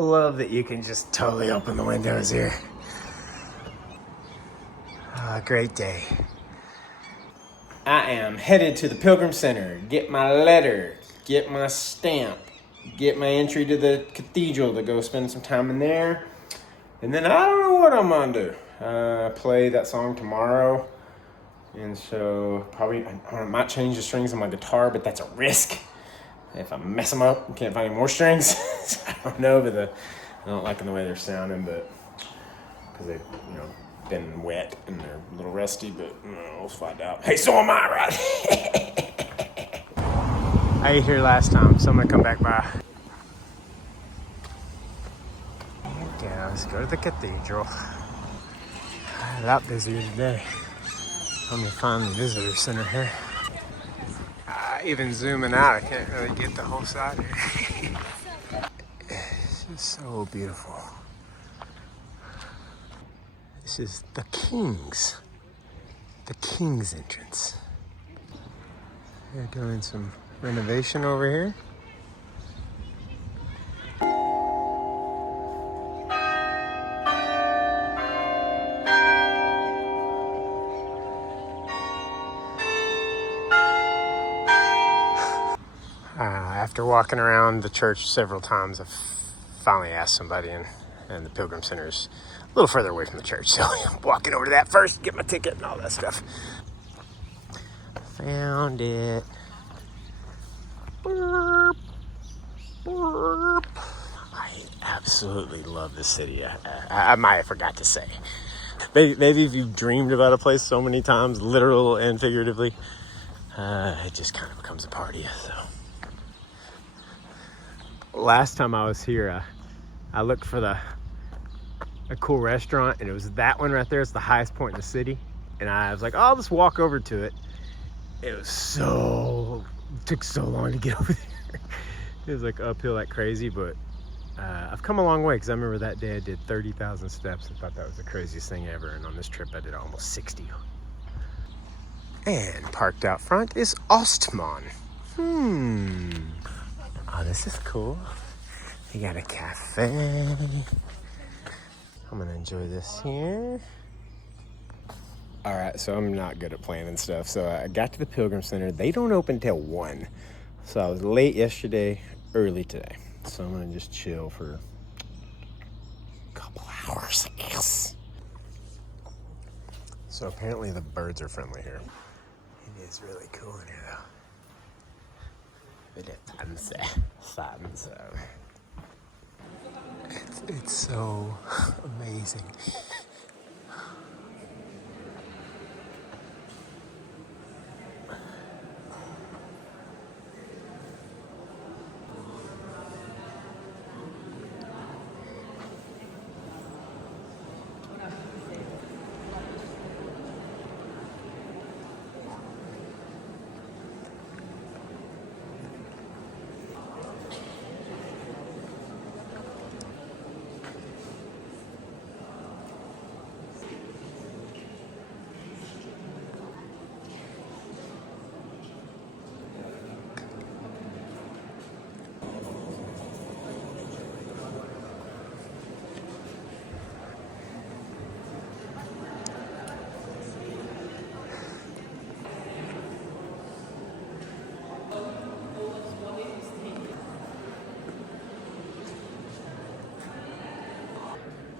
love that you can just totally open the windows here. Great day. I am headed to the Pilgrim Center, get my letter, get my stamp, get my entry to the cathedral to go spend some time in there. And then I don't know what I'm gonna do. Play that song tomorrow. And so probably, I might change the strings on my guitar, but that's a risk. If I mess them up, can't find any more strings. So I don't know, but I don't like the way they're sounding, but because they've, been wet and they're a little rusty, but we'll find out. Hey, so am I, right? I ate here last time, so I'm gonna come back by. Okay, let's go to the cathedral. A lot busier today. Let me find the visitor center here. Even zooming out, I can't really get the whole side here. It's just so beautiful. This is the King's entrance. They're doing some renovation over here. After walking around the church several times, I've finally asked somebody, and the Pilgrim Center is a little further away from the church, so I'm walking over to that first, get my ticket and all that stuff. Found it. Burp, burp. I absolutely love this city. I might have forgot to say. Maybe if you've dreamed about a place so many times, literal and figuratively, it just kind of becomes a part of you, so. Last time I was here, I looked for a cool restaurant, and it was that one right there. It's the highest point in the city, and I was like, oh, I'll just walk over to it. It took so long to get over there. It was like uphill like crazy, but I've come a long way, because I remember that day I did 30,000 steps. I thought that was the craziest thing ever, and on this trip I did almost 60. And parked out front is Ostmann. Oh, this is cool. They got a cafe. I'm gonna enjoy this here. All right, so I'm not good at planning stuff. So I got to the Pilgrim Center. They don't open till 1. So I was late yesterday, early today. So I'm gonna just chill for a couple hours, I guess. So apparently the birds are friendly here. It is really cool in here though. It's so amazing.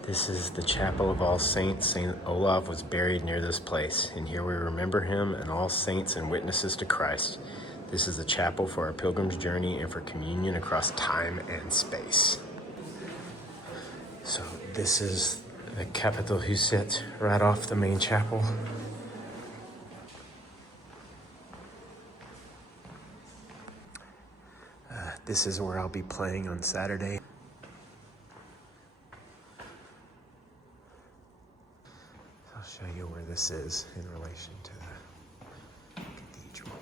This is the Chapel of All Saints. St. Olaf was buried near this place, and here we remember him and all saints and witnesses to Christ. This is a chapel for our pilgrim's journey and for communion across time and space. So this is the Kapitelhuset right off the main chapel. This is where I'll be playing on Saturday. I'll show you where this is in relation to the cathedral.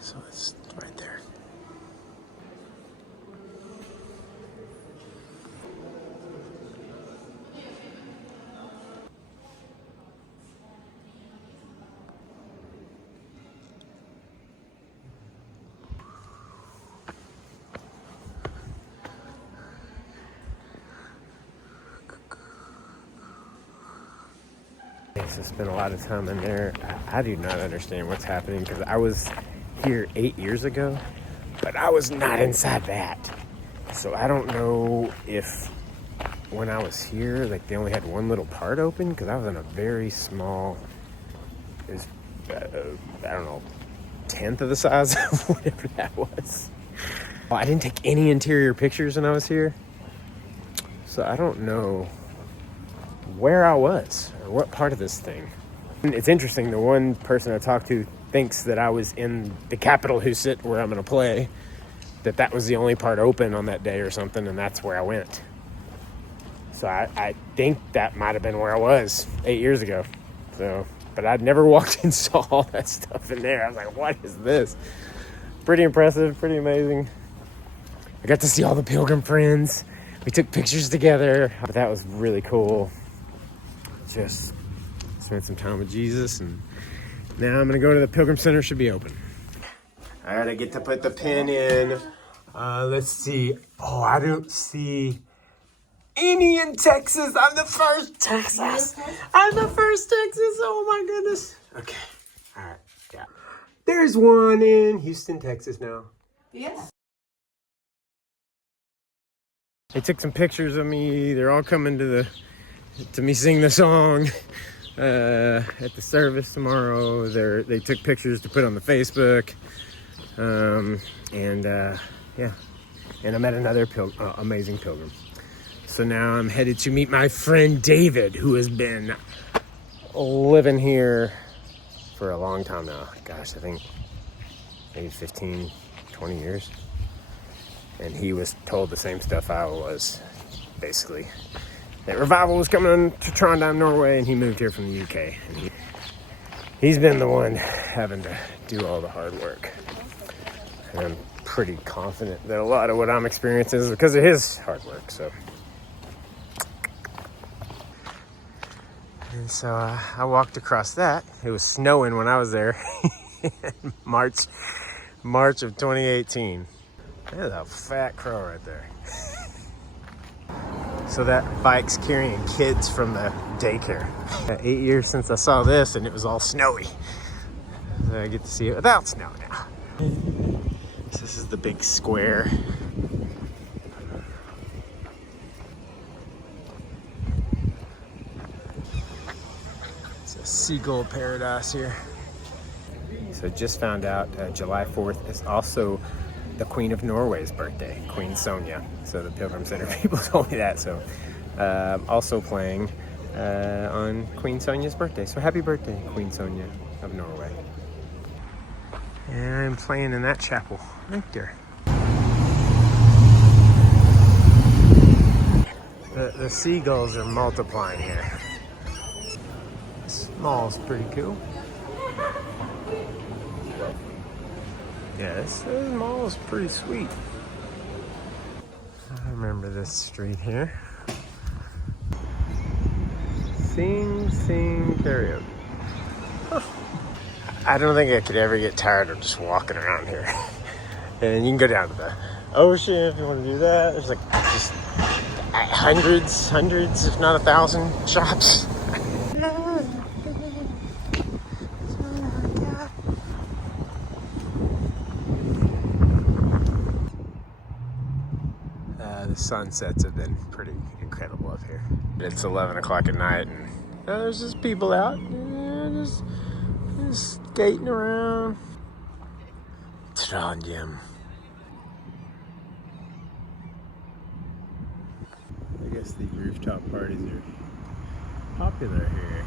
So it's right there. So spent a lot of time in there. I do not understand what's happening because I was here 8 years ago, but I was not inside that. So I don't know if when I was here, like they only had one little part open because I was in a very small, it was, I don't know, 1/10 of the size of whatever that was. Well, I didn't take any interior pictures when I was here. So I don't know where I was or what part of this thing. It's interesting, the one person I talked to thinks that I was in the Capitol Huset where I'm gonna play, that was the only part open on that day or something, and that's where I went. So I think that might have been where I was 8 years ago. So, but I'd never walked and saw all that stuff in there. I was like, what is this? Pretty impressive, pretty amazing. I got to see all the Pilgrim friends. We took pictures together. That was really cool. Just spent some time with Jesus, and now I'm gonna go to the Pilgrim Center. Should be open. All right, I get to put the pin in. Let's see. Oh, I don't see any in Texas. I'm the first Texas. I'm the first Texas. Oh my goodness. Okay. All right. Yeah. There's one in Houston, Texas now. Yes. They took some pictures of me. They're all coming to me sing the song at the service tomorrow. They took pictures to put on the Facebook. Yeah. And I met another amazing pilgrim. So now I'm headed to meet my friend David, who has been living here for a long time now. Gosh, I think maybe 15, 20 years. And he was told the same stuff I was, basically. That revival was coming to Trondheim, Norway, and he moved here from the UK. And he's been the one having to do all the hard work. And I'm pretty confident that a lot of what I'm experiencing is because of his hard work, so. And so I walked across that. It was snowing when I was there in March of 2018. There's a fat crow right there. So that bike's carrying kids from the daycare. 8 years since I saw this, and it was all snowy. So I get to see it without snow now. So this is the big square. It's a seagull paradise here. So just found out July 4th is also the Queen of Norway's birthday, Queen Sonja. So the Pilgrim Center people told me that. So also playing on Queen Sonja's birthday. So happy birthday, Queen Sonja of Norway. And I'm playing in that chapel right there. The seagulls are multiplying here. This mall's pretty cool. Yeah, this mall is pretty sweet. I remember this street here. Sing karaoke. Huh. I don't think I could ever get tired of just walking around here. And you can go down to the ocean if you want to do that. There's like just hundreds, if not 1,000 shops. The sunsets have been pretty incredible up here. It's 11 o'clock at night, and there's just people out, just skating around. Trondheim. I guess the rooftop parties are popular here.